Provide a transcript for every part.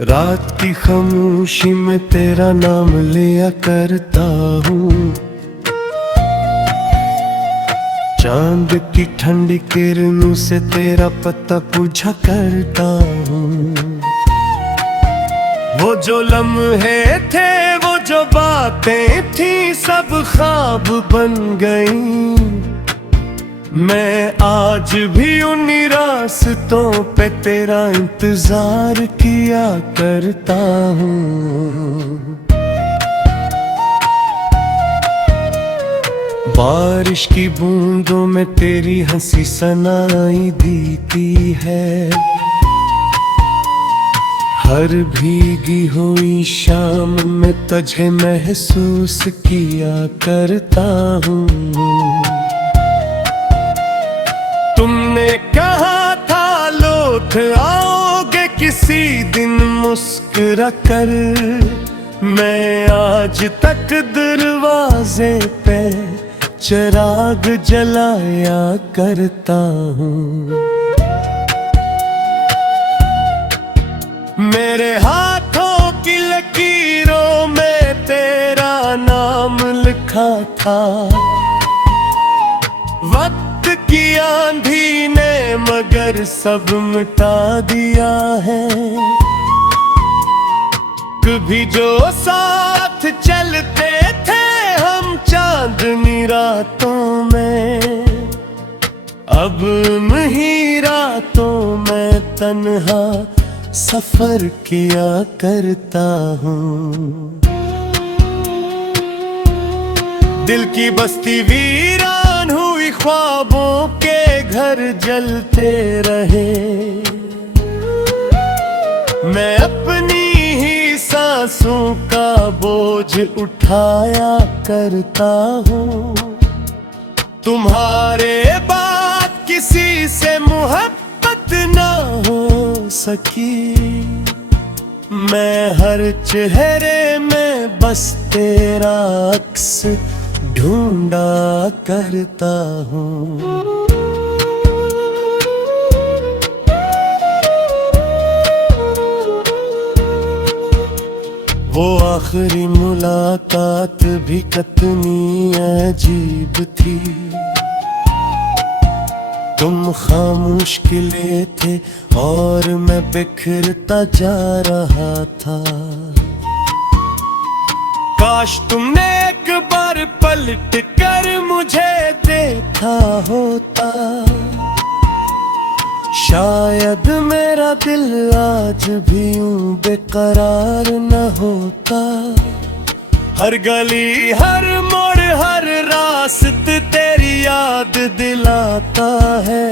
रात की खामोशी में तेरा नाम लिया करता हूँ, चांद की ठंडी किरणों से तेरा पता पूछा करता हूँ। वो जो लम्हे थे, वो जो बातें थी, सब ख्वाब बन गई। मैं आज भी उन्हीं रास्तों पे तेरा इंतजार किया करता हूँ। बारिश की बूंदों में तेरी हंसी सनाई देती है, हर भीगी हुई शाम में तुझे महसूस किया करता हूँ। तुमने कहा था लौट आओगे किसी दिन मुस्कुरा कर, मैं आज तक दरवाजे पे चिराग जलाया करता हूँ। मेरे हाथों की लकीरों में तेरा नाम लिखा था, वक्त की आंधी ने मगर सब मिटा दिया है। कभी जो साथ चलते थे हम चांदनी रातों में, अब उन्हीं रातों में तन्हा सफर किया करता हूँ। दिल की बस्ती वीरान हुई, ख्वाबों के घर जलते रहे। मैं अपनी ही सांसों का बोझ उठाया करता हूँ। तुम्हारे बाद किसी से मोहब्बत ना हो सकी, मैं हर चेहरे में बस तेरा अक्स ढूंढा करता हूँ। वो आखिरी मुलाकात भी कितनी अजीब थी, तुम खामोश खिले थे और मैं बिखरता जा रहा था। काश तुमने एक बार पलट कर मुझे देखा होता, शायद मेरा दिल आज भी यूं बेकरार न होता। हर गली हर मोड़ हर रास्ते तेरी याद दिलाता है।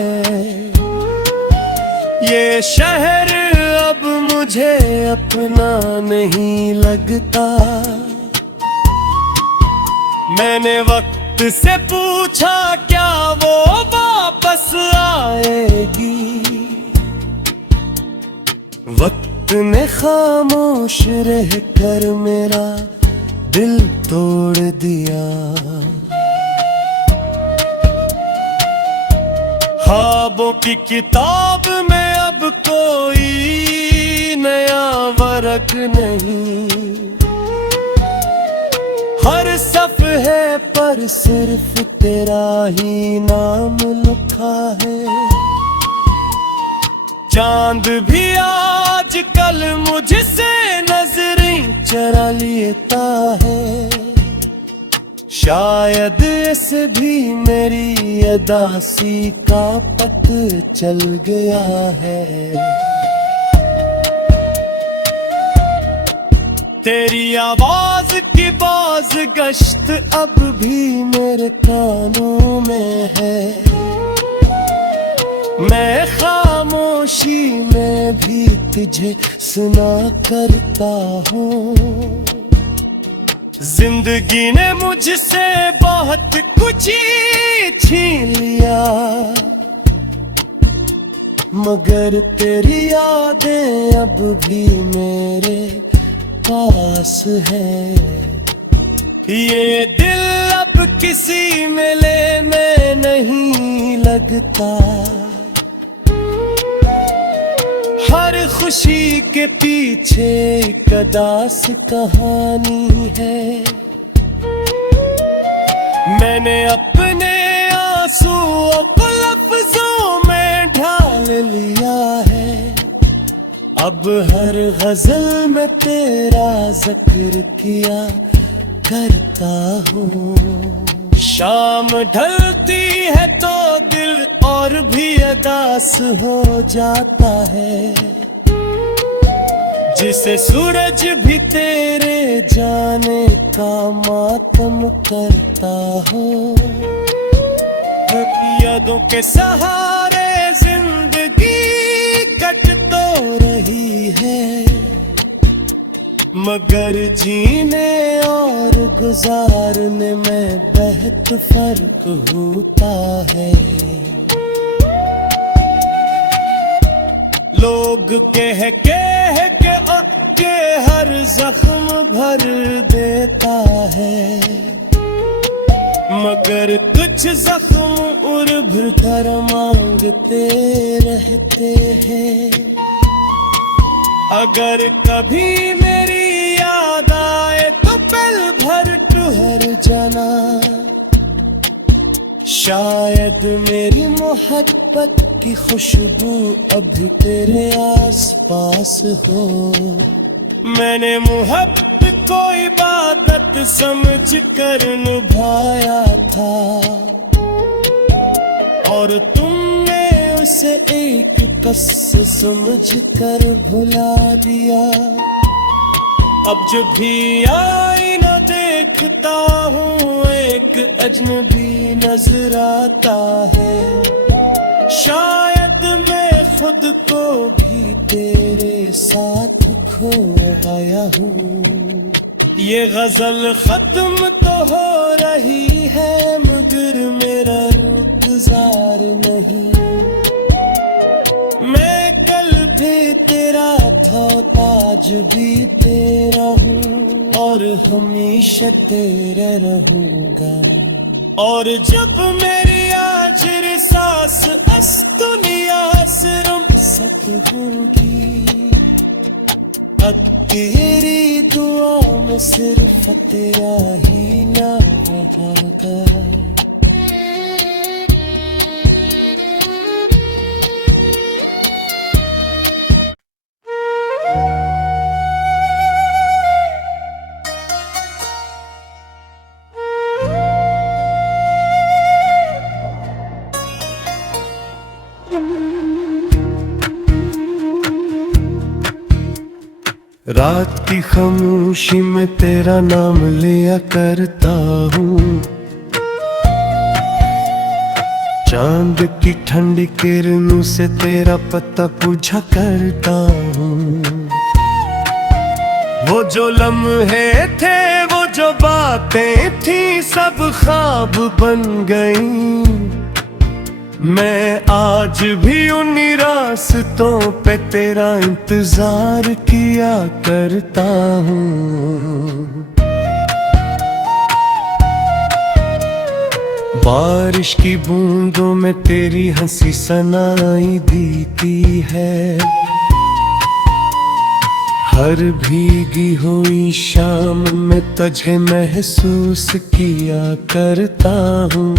ये शहर अब मुझे अपना नहीं लगता। मैंने वक्त से पूछा क्या वो वापस आएगी, वक्त ने खामोश रहकर मेरा दिल तोड़ दिया। ख्वाबों की किताब में अब कोई नया वर्क नहीं, हर सफ़हे पर सिर्फ तेरा ही नाम लिखा है। चांद भी आज कल मुझसे नजरें चरा लेता है, शायद इस भी मेरी अदासी का पता चल गया है। तेरी आवाज की बाज गश्त अब भी मेरे कानों में है, मैं खामोशी में भी तुझे सुना करता हूँ। जिंदगी ने मुझसे बहुत कुछ छीन लिया, मगर तेरी यादें अब भी मेरे पास है। ये दिल अब किसी मेले में नहीं लगता, हर खुशी के पीछे एक अदास कहानी है। मैंने अपने आंसुओं को लफ्जों में ढाल लिया है। अब हर गजल में तेरा जिक्र किया करता हूँ। शाम ढलती है तो दिल और भी उदास हो जाता है। जिसे सूरज भी तेरे जाने का मातम करता हूँ। यादों के सहारे जिंदगी कट तो रही है, मगर जीने और गुजारने में बहुत फर्क होता है। लोग कह के हर जख्म भर देता है, मगर कुछ जख्म उभर कर मांगते रहते हैं। अगर कभी मेरी याद आए तो पल भर ठहर जाना। शायद मेरी मोहब्बत की खुशबू अभी तेरे आसपास हो। मैंने मोहब्बत को इबादत समझ कर निभाया था, और तुमने उसे एक कसम समझ कर भुला दिया। अब जब भी आईना देखता हूँ एक अजनबी नजर आता है। शायद मैं खुद को भी तेरे साथ खो आया हूँ। ये गजल खत्म तो हो रही है, मगर मेरा रुख़सार नहीं। मैं कल भी तेरा था, आज भी तेरा हूँ, और हमेशा तेरा रहूंगा। और जब मेरी आखिरी सांस इस दुनिया से रुखसत होगी, अब तेरी दुआ में सिर्फ तेरा ही नाम होगा। रात की खामोशी में तेरा नाम लिया करता हूँ। चांद की ठंडी किरणों से तेरा पता पूछा करता हूँ। वो जो लम्हे थे, वो जो बातें थी, सब ख्वाब बन गई। मैं आज भी उन्हीं रास्तों पे तेरा इंतजार किया करता हूँ। बारिश की बूंदों में तेरी हंसी सनाई देती है। हर भीगी हुई शाम में तुझे महसूस किया करता हूँ।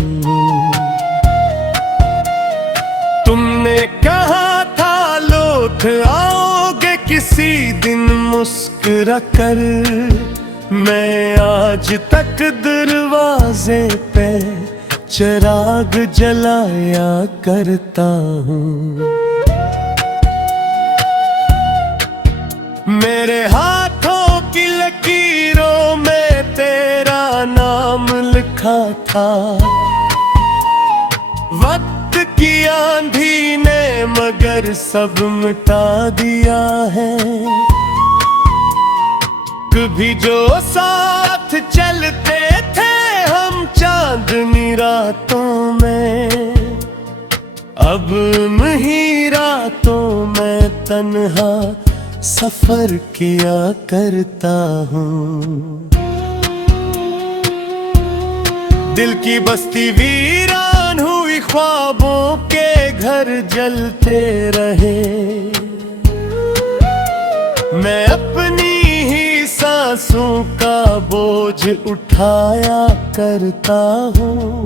तुमने कहा था लौट आओगे किसी दिन मुस्कुरा कर। मैं आज तक दरवाजे पे चिराग जलाया करता हूँ। मेरे हाथों की लकीरों में तेरा नाम लिखा था। वक्त की आंधी ने मगर सब मिटा दिया है। कभी जो साथ चलते थे हम चांदनी रातों में, अब उन्हीं रातों में तन्हा सफर किया करता हूँ। दिल की बस्ती वीरान हुई, ख्वाबों के घर जलते रहे। मैं अपनी ही सांसों का बोझ उठाया करता हूँ।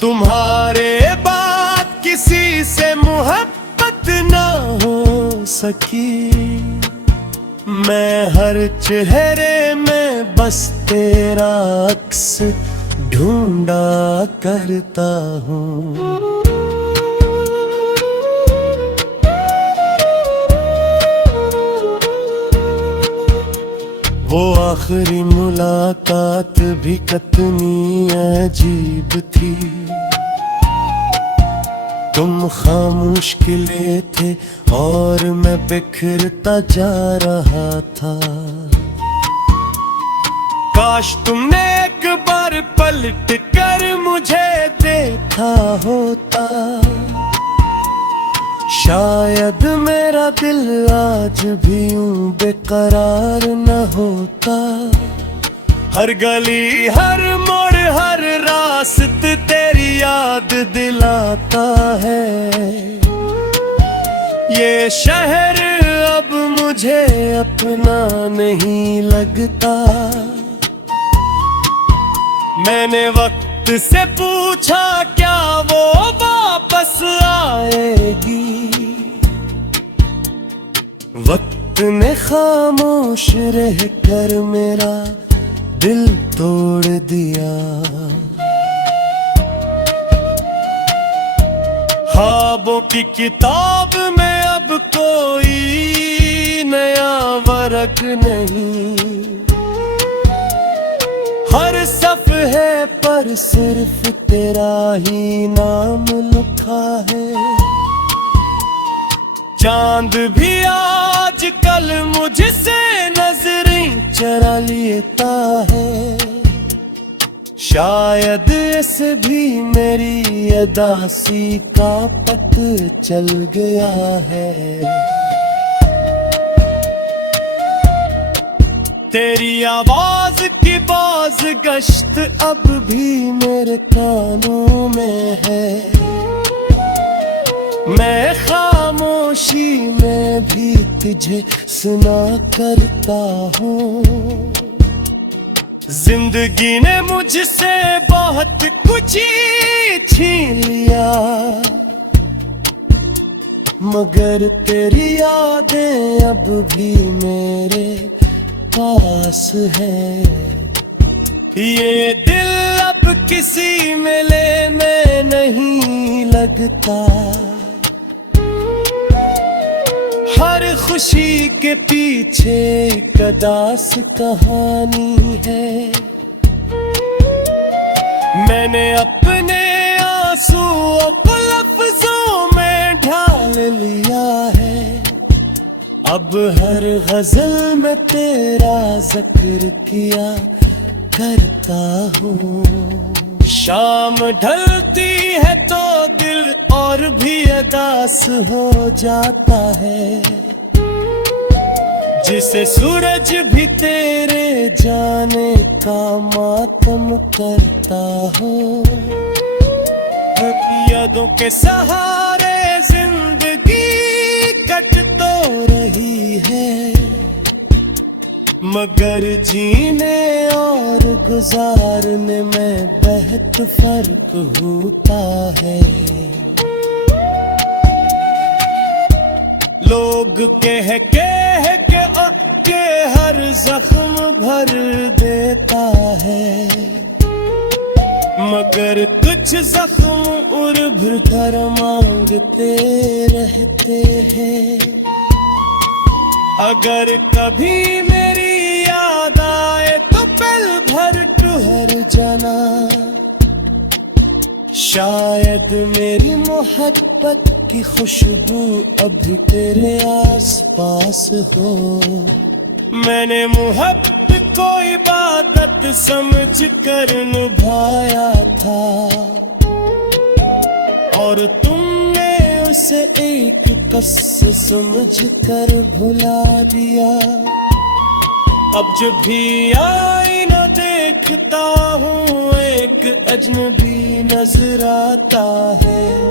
तुम्हारे बाद किसी से मोहब्बत ना हो सकी। मैं हर चेहरे में बस तेरा अक्स ढूंढा करता हूँ। वो आखिरी मुलाकात भी कितनी अजीब थी। तुम खामोश खिले थे और मैं बिखरता जा रहा था। काश तुमने एक बार पलट कर मुझे देखा होता। शायद मेरा दिल आज भी यूं बेकरार न होता। हर गली हर मोड़ हर रास्ते तेरी याद दिलाता है। ये शहर अब मुझे अपना नहीं लगता। मैंने वक्त से पूछा क्या वो वापस आएगी। वक्त ने खामोश रह कर मेरा दिल तोड़ दिया। ख्वाबों की किताब में अब कोई नया वर्क नहीं। हर सफ़े पर सिर्फ तेरा ही नाम लिखा है। चांद भी आजकल मुझसे नजरें चरा लेता है। शायद इसे भी मेरी अदासी का पता चल गया है। तेरी आवाज की बाज गश्त अब भी मेरे कानों में है। मैं खामोशी में भी तुझे सुना करता हूँ। जिंदगी ने मुझसे बहुत कुछ छीन लिया, मगर तेरी यादें अब भी मेरे पास है। ये दिल अब किसी मेले में नहीं लगता। हर खुशी के पीछे एक उदास कहानी है। मैंने अपने आंसुओं को लफ्जों में ढाल लिया है। अब हर गजल में तेरा जिक्र किया करता हूँ। शाम ढलती है तो दिल और भी उदास हो जाता है। जिसे सूरज भी तेरे जाने का मातम करता हूँ। यादों के सहारे जिंदगी कट तो रही है, मगर जीने और गुजारने में बहुत फर्क होता है। लोग कह के हर जख्म भर देता है, मगर कुछ जख्म उभर कर मांगते रहते हैं। अगर कभी मेरी याद आए तो पल भर ठहर जाना। शायद मेरी मोहब्बत की खुशबू अभी तेरे आसपास हो। मैंने मोहब्बत को इबादत समझ कर निभाया था, और तुमने उसे एक कस समझ कर भुला दिया। अब जब भी आईना देखता हूँ एक अजनबी नजर आता है।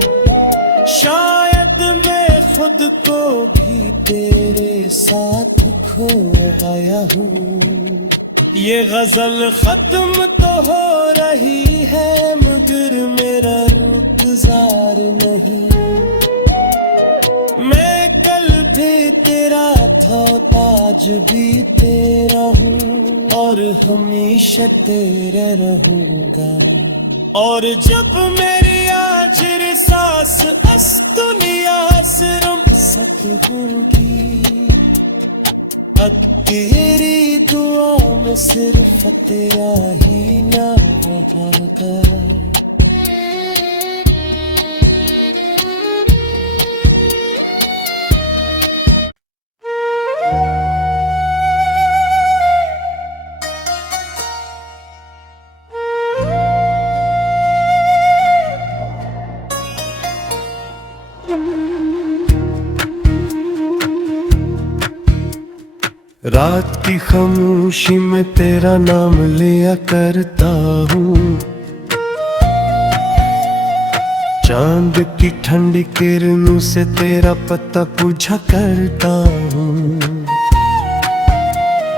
शायद मैं खुद को भी तेरे साथ खो आया हूँ। ये गजल खत्म तो हो रही है मगर मेरा रुख़सार नहीं। मैं कल भी तेरा था आज भी तेरा हूँ और हमेशा तेरे रहूँगा। और जब मेरी आखिर सांस इस दुनिया से रुखसत होगी, अब तेरी दुआ में सिर्फ तेरा ही नाम होगा। रात की खामोशी में तेरा नाम लिया करता हूँ, चांद की ठंडी किरणों से तेरा पता पूछा करता हूँ।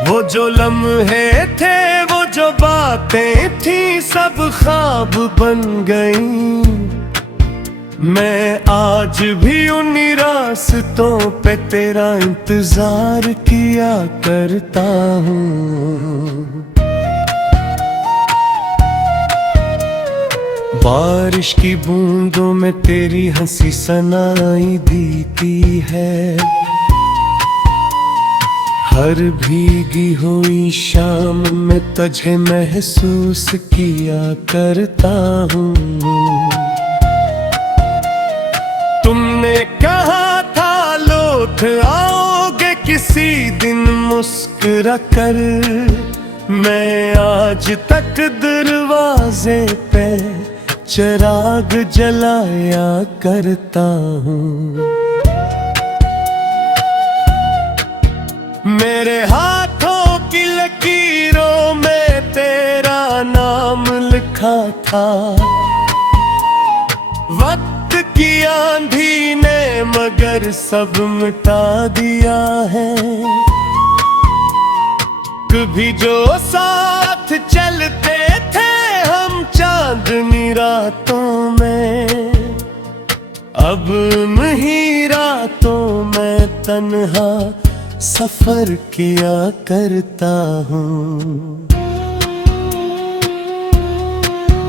वो जो लम्हे थे वो जो बातें थी सब ख्वाब बन गई। मैं आज भी उन्हीं रास्तों पे तेरा इंतजार किया करता हूँ। बारिश की बूंदों में तेरी हंसी सनाई देती है, हर भीगी हुई शाम में तुझे महसूस किया करता हूँ। तुमने कहा था लौट आओगे किसी दिन मुस्कुरा कर, मैं आज तक दरवाजे पे चिराग जलाया करता हूँ। मेरे हाथों की लकीरों में तेरा नाम लिखा था, वक्त की आंधी ने मगर सब मिटा दिया है। कभी जो साथ चलते थे हम चांदनी रातों में, अब उन्हीं रातों में तन्हा सफर किया करता हूँ।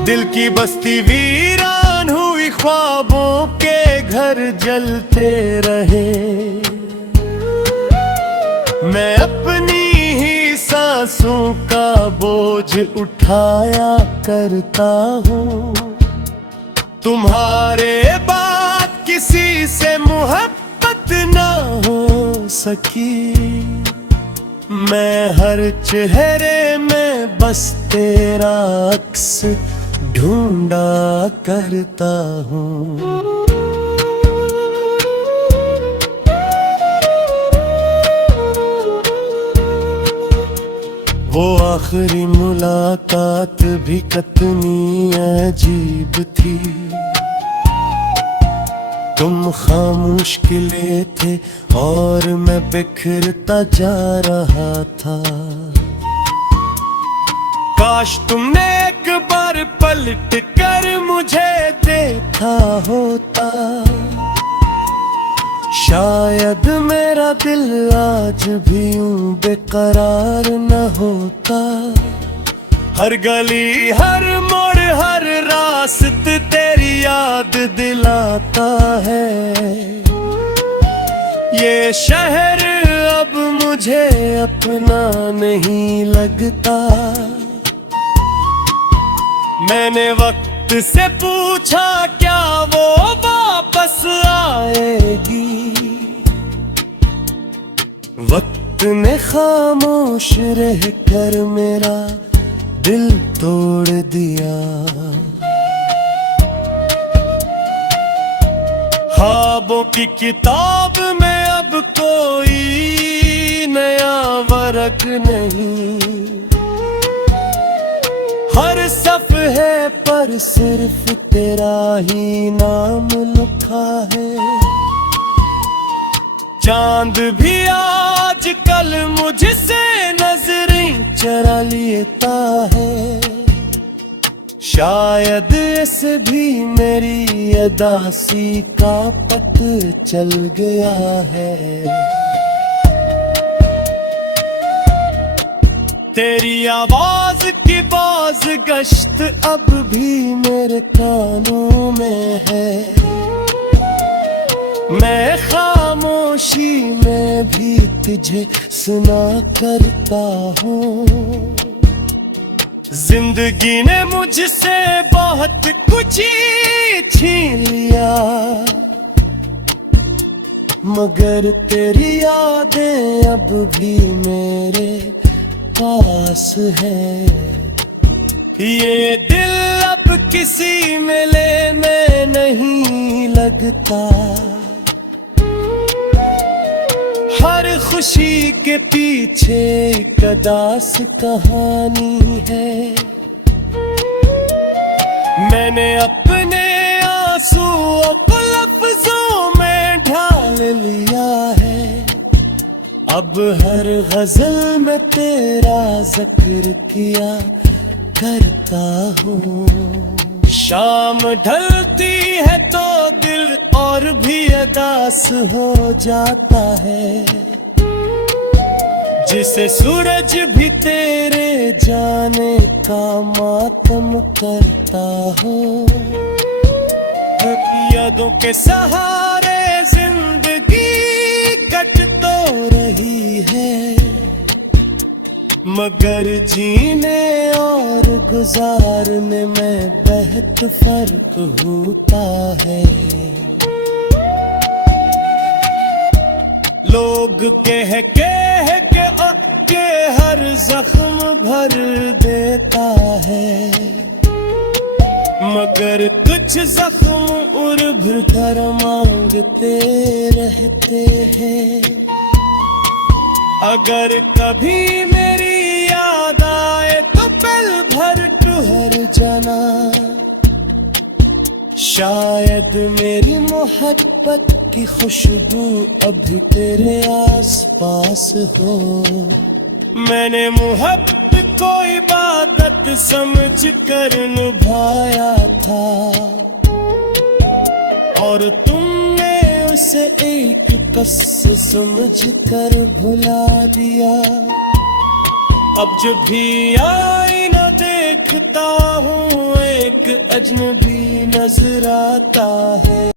दिल की बस्ती वीरान हुई, ख्वाबों के घर जलते रहे। मैं अपनी ही सांसों का बोझ उठाया करता हूँ। तुम्हारे बाद किसी से मोहब्बत ना हो सकी, मैं हर चेहरे में बस तेरा अक्स ढूंढा करता हूँ। वो आखिरी मुलाकात भी कितनी अजीब थी, तुम खामोश खिले थे और मैं बिखरता जा रहा था। काश तुमने एक बार पलट कर मुझे देखा होता, शायद मेरा दिल आज भी यूं बेकरार न होता। हर गली हर मोड़ हर रास्ते तेरी याद दिलाता है। ये शहर अब मुझे अपना नहीं लगता। मैंने वक्त से पूछा क्या वो वापस आएगी, वक्त ने खामोश रह कर मेरा दिल तोड़ दिया। ख्वाबों की किताब में अब कोई नया वर्क नहीं, हर सफ़हे पर सिर्फ तेरा ही नाम लिखा है। चांद भी आजकल मुझसे नजरें चरा लेता है, शायद इसे भी मेरी अदासी का पता चल गया है। तेरी आवाज की बाज गश्त अब भी मेरे कानों में है, मैं खामोशी में भी तुझे सुना करता हूँ। जिंदगी ने मुझसे बहुत कुछ छीन लिया, मगर तेरी यादें अब भी मेरे पास है। ये दिल अब किसी मेले में नहीं लगता, हर खुशी के पीछे एक अदास कहानी है। मैंने अपने आंसुओं को लफ्जों में ढाल लिया है, अब हर गजल में तेरा जिक्र किया करता हूँ। शाम ढलती है तो दिल और भी अदास हो जाता है, जिसे सूरज भी तेरे जाने का मातम करता हूँ। यादों के सहारे जिंदगी कट तो रही है, मगर जीने और गुजारने में बहुत फर्क होता है। लोग कह के हर जख्म भर देता है, मगर कुछ जख्म उभर कर मांगते रहते हैं। अगर कभी मेरी याद आए तो पल भर ठहर जाना, शायद मेरी मोहब्बत की खुशबू अभी तेरे आसपास हो। मैंने मोहब्बत को इबादत समझ कर निभाया था, और तुमने उसे एक कसम समझ कर भुला दिया। अब जब भी आईना देखता हूँ एक अजनबी नजर आता है।